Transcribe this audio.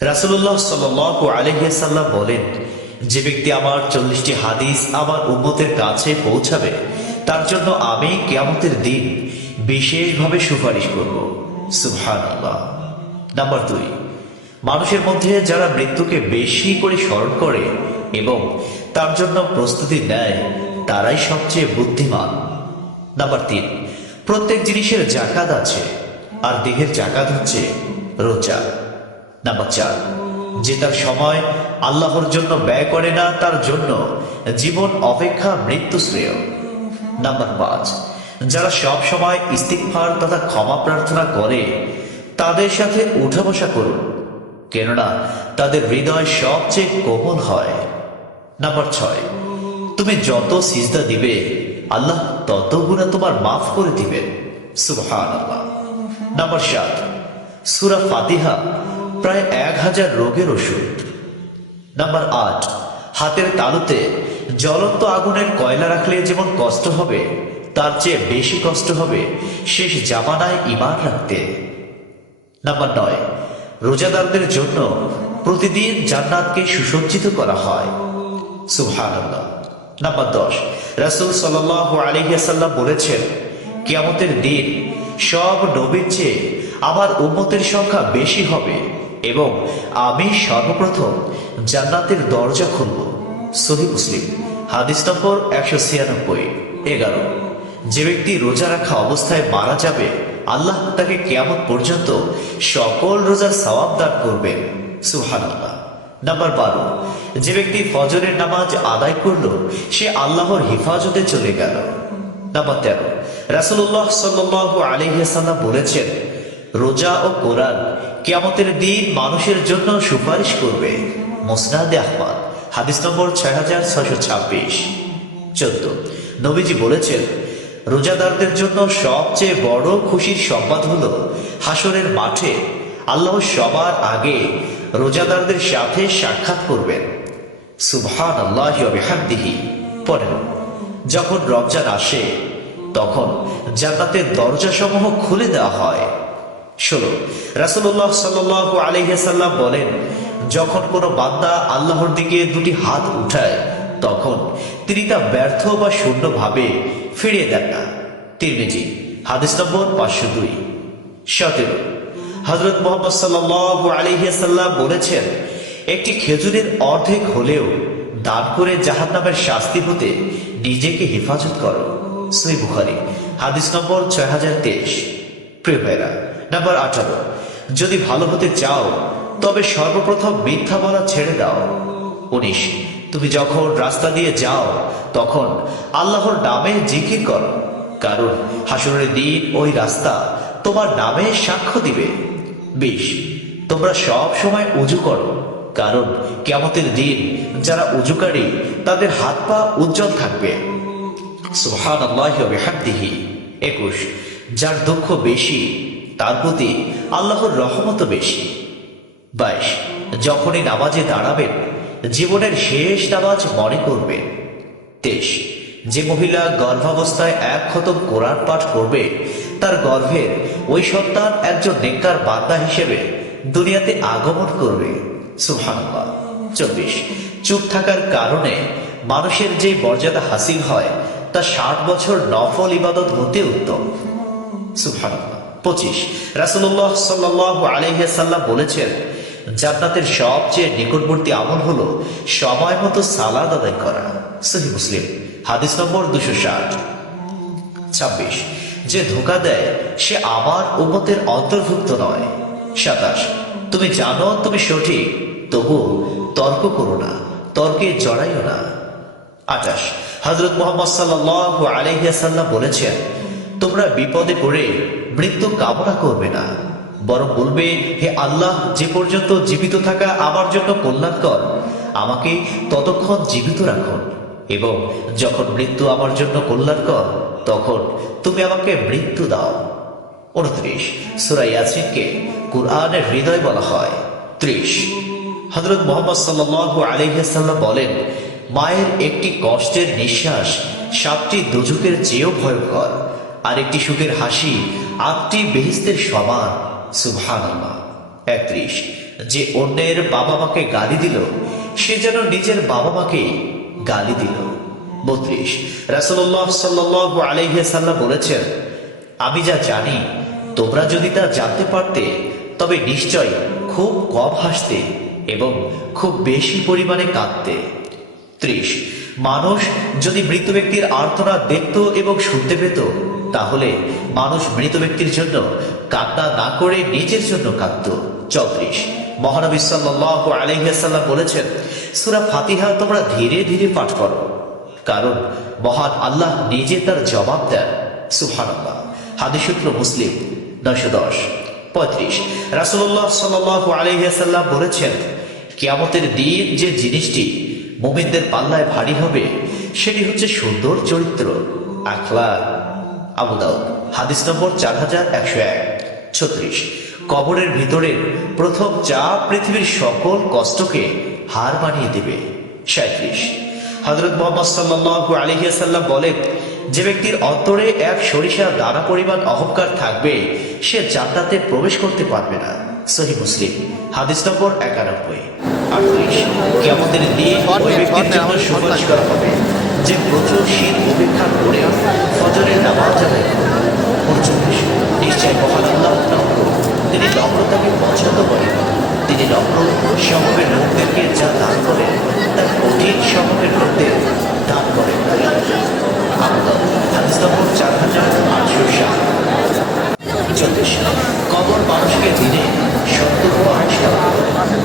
রাসূলুল্লাহ সাল্লাল্লাহু আলাইহি ওয়াসাল্লাম বলেন, যে ব্যক্তি আমার 40টি হাদিস আমার উম্মতের কাছে পৌঁছাবে তার জন্য আমি কিয়ামতের দিন বিশেষভাবে সুপারিশ করব। সুবহানাল্লাহ। নাম্বার 2, মানুষের মধ্যে যারা মৃত্যুকে বেশি করে স্মরণ করে এবং তার জন্য প্রস্তুতি নেয় তারাই সবচেয়ে বুদ্ধিমান। নাম্বার 3, প্রত্যেক জিনিসের জাকাত আছে, আর দেহের জাকাত হচ্ছে রোজা। নাম্বার 4, যে তার সময় আল্লাহর জন্য ব্যয় করে না তার জন্য জীবন অপেক্ষা মৃত্যু শ্রেয়। নাম্বার 5, যারা সব সময় ইস্তিগফার তথা ক্ষমা প্রার্থনা করে তাদের সাথে উঠা বসা করুন, কেননা তাদের হৃদয় সবচেয়ে কোমল হয়। নাম্বার 6, তুমি যত সিজদা দিবে আল্লাহ তত গুণা তোমার মাফ করে দিবেন। সুবহানাল্লাহ। নাম্বার 7, সূরা ফাতিহা প্রায় 1000 রোগের ওষুধ। নাম্বার 8, হাতের তালুতে জ্বলন্ত আগুনের কয়লা রাখলে যেমন কষ্ট হবে তার চেয়ে বেশি কষ্ট হবে শেষ জামানায় ঈমান রাখতে। নাম্বার 9, রোজাদারদের জন্য প্রতিদিন জান্নাতকে সুসজ্জিত করা হয়। সুবহানাল্লাহ। নাম্বার 10, রাসূল সাল্লাল্লাহু আলাইহি ওয়াসাল্লাম বলেছেন, কিয়ামতের দিন সব নবীর চেয়ে আমার উম্মতের সংখ্যা বেশি হবে এবং আমি সর্বপ্রথম জান্নাতের দরজা খুলব। সহিহ মুসলিম, হাদিস নম্বর 196। 11, যে ব্যক্তি রোজা রাখা অবস্থায় মারা যাবে আল্লাহ তাকে কিয়ামত পর্যন্ত সকল রোজার সওয়াব দান করবেন। সুবহানাল্লাহ। নাম্বার 12, যে ব্যক্তি ফজরের নামাজ আদায় করল সে আল্লাহর হিফাজতে চলে গেল। নাম্বার 13, রাসূলুল্লাহ সাল্লাল্লাহু আলাইহি ওয়াসাল্লাম বলেছেন, রোজা ও কোরআন কিয়ামতের দিন মানুষের জন্য সুপারিশ করবে। মুসনাদে আহমদ, হাদিস নম্বর 6626। 14, নবীজি বলেছেন, রোজাদারদের জন্য সবচেয়ে বড় খুশির সংবাদ হলো হাসরের মাঠে আল্লাহ সবার আগে রোজাদারদের সাথে সাক্ষাৎ করবেন। সুবহানাল্লাহি ওয়া বিহামদিহি। 15, যখন রমজান আসে তখন জান্নাতের দরজাসমূহ খুলে দেওয়া হয়। 16, রাসূলুল্লাহ সাল্লাল্লাহু আলাইহি ওয়াসাল্লাম বলেন, যখন কোনো বান্দা আল্লাহর দিকে দুটি হাত উঠায় তখন তিনি তা ব্যর্থ বা শূন্যভাবে ফিরিয়ে দেন না। তিরমিজি, হাদিস নম্বর 502। 17, হযরত মুহাম্মদ সাল্লাল্লাহু আলাইহি ওয়াসাল্লাম বলেছেন, একটি খেজুরের অর্ধেক হলেও দান করে জাহান্নামের শাস্তি হতে নিজেকে হেফাজত করো। সহিহ বুখারী, হাদিস নম্বর 6023। প্রিয় ভাইরা, নাম্বার 18, যদি ভালো হতে চাও তবে সর্বপ্রথম মিথ্যা বলা ছেড়ে দাও। 19, তুমি যখন রাস্তা দিয়ে যাও তখন আল্লাহর নামে জিকির করো, কারণ হাসরের দিন ওই রাস্তা তোমার নামে সাক্ষ্য দিবে। 20, তোমরা সব সময় উযু করো, কারণ কিয়ামতের দিন যারা উযুকারী তাদের হাত পা উজ্জ্বল থাকবে। সুবহানাল্লাহি ওয়া বিহামদিহি। 21, যার দুঃখ বেশি তার প্রতি আল্লাহর রহমত বেশি। 22, যখনই নামাজে দাঁড়াবেন জীবনের শেষ নামাজ মনে করবেন। 23, যে মহিলা গর্ভাবস্থায় 1 খতম কোরআন পাঠ করবে তার গর্ভের ওই সন্তান একজন নেককার বান্দা হিসেবে দুনিয়াতে আগমন করবে। সুবহানাল্লাহ। 24, চুপ থাকার কারণে মানুষের যে মর্যাদা হাসিল হয় তা 60 বছর নফল ইবাদত হতে উত্তম। সুবহানাল্লাহ। 25, রাসূলুল্লাহ সাল্লাল্লাহু আলাইহি ওয়াসাল্লাম বলেছেন, জান্নাতের সবচেয়ে নিকটবর্তী আমল হলো সময় মতো সালাত আদায় করা। সহিহ মুসলিম, হাদিস নম্বর 260। 26, যে ধোঁকা দেয় সে আমার উম্মতের অন্তর্ভুক্ত নয়। 27, তুমি জানো তুমি সঠিক তবু তর্ক করো না, তর্কে জড়াইও না। 28, হযরত মুহাম্মদ সাল্লাল্লাহু আলাইহি ওয়াসাল্লাম বলেছেন, তোমরা বিপদে পড়ে মৃত্যু কামনা করবে না, বরং বলবে, হে আল্লাহ, যে পর্যন্ত জীবিত থাকা আমার জন্য কল্যাণকর আমাকে ততক্ষণ জীবিত রাখুন, এবং যখন মৃত্যু আমার জন্য কল্যাণকর তখন তুমি আমাকে মৃত্যু দাও। 29, সূরা ইয়াসিনকে কুরআনের হৃদয় বলা হয়। 30, হযরত মুহাম্মদ সাল্লাল্লাহু আলাইহি ওয়াসাল্লাম বলেন, মায়ের একটি কষ্টের নিঃশ্বাস 7টি দোজখের চেয়েও ভয়ঙ্কর, আর একটি সুখের হাসি 8টি বেহেশতের সমান। সুবহানাল্লাহ। 31, যে অন্যের বাবা মাকে গালি দিল সে যেন নিজের বাবা মাকেই গালি দিল। 32 রাসূলুল্লাহ সাল্লাল্লাহু আলাইহি ওয়াসাল্লাম বলেছেন, আমি যা জানি তোমরা যদি তা জানতে পারতে তবে নিশ্চয় খুব কম হাসতে এবং খুব বেশি পরিমাণে কাঁদতে। 30 মানুষ যদি মৃত ব্যক্তির আর্তনাদ দেখত এবং শুনতে পেত তাহলে মানুষ মৃত ব্যক্তির জন্য কান্না না করে নিজের জন্য কাঁদত। 34 মহানবী সাল্লাল্লাহু আলাইহি ওয়াসাল্লাম বলেছেন, সূরা ফাতিহা তোমরা ধীরে ধীরে পাঠ করো, কারণ মহান আল্লাহ নিজে তার জবাব দেন। সুবহানাল্লাহ। হাদিস সূত্র মুসলিম 910। 35 রাসূলুল্লাহ সাল্লাল্লাহু আলাইহি ওয়াসাল্লাম বলেছেন, কিয়ামতের দিন যে জিনিসটি মুমিনদের পাল্লায় ভারী হবে সেটি হচ্ছে সুন্দর চরিত্র, আখলাক। আবু দাউদ হাদিস নম্বর 4101। 36 কবরের ভিতরের প্রথম চাপ পৃথিবীর সকল কষ্টকে হার মানিয়ে দেবে। 37 হযরত মুহাম্মদ সাল্লাল্লাহু আলাইহি ওয়াসাল্লাম বলেন, যে ব্যক্তির অন্তরে এক সরিষা দানা পরিমাণ অহংকার থাকবে সে জান্নাতে প্রবেশ করতে পারবে না। সহিহ মুসলিম হাদিস নম্বর 91। 38 কিয়ামতের দিন ওই ব্যক্তির জন্য সুপারিশ করা হবে যে প্রচুর শীত উপেক্ষা করে ফজরের নামাজ আদায় করে। 39 নিশ্চয় মহান আল্লাহ নম্র, তিনি নম্রতাকে পছন্দ করেন। তিনি নম্র স্বভাবের লোকদেরকে যা দান করেন তার কঠিন স্বভাবের লোকদের দান করেন। হাদিস নম্বর 4807। 34 কবর মানুষকে দিনে 70 মানুষ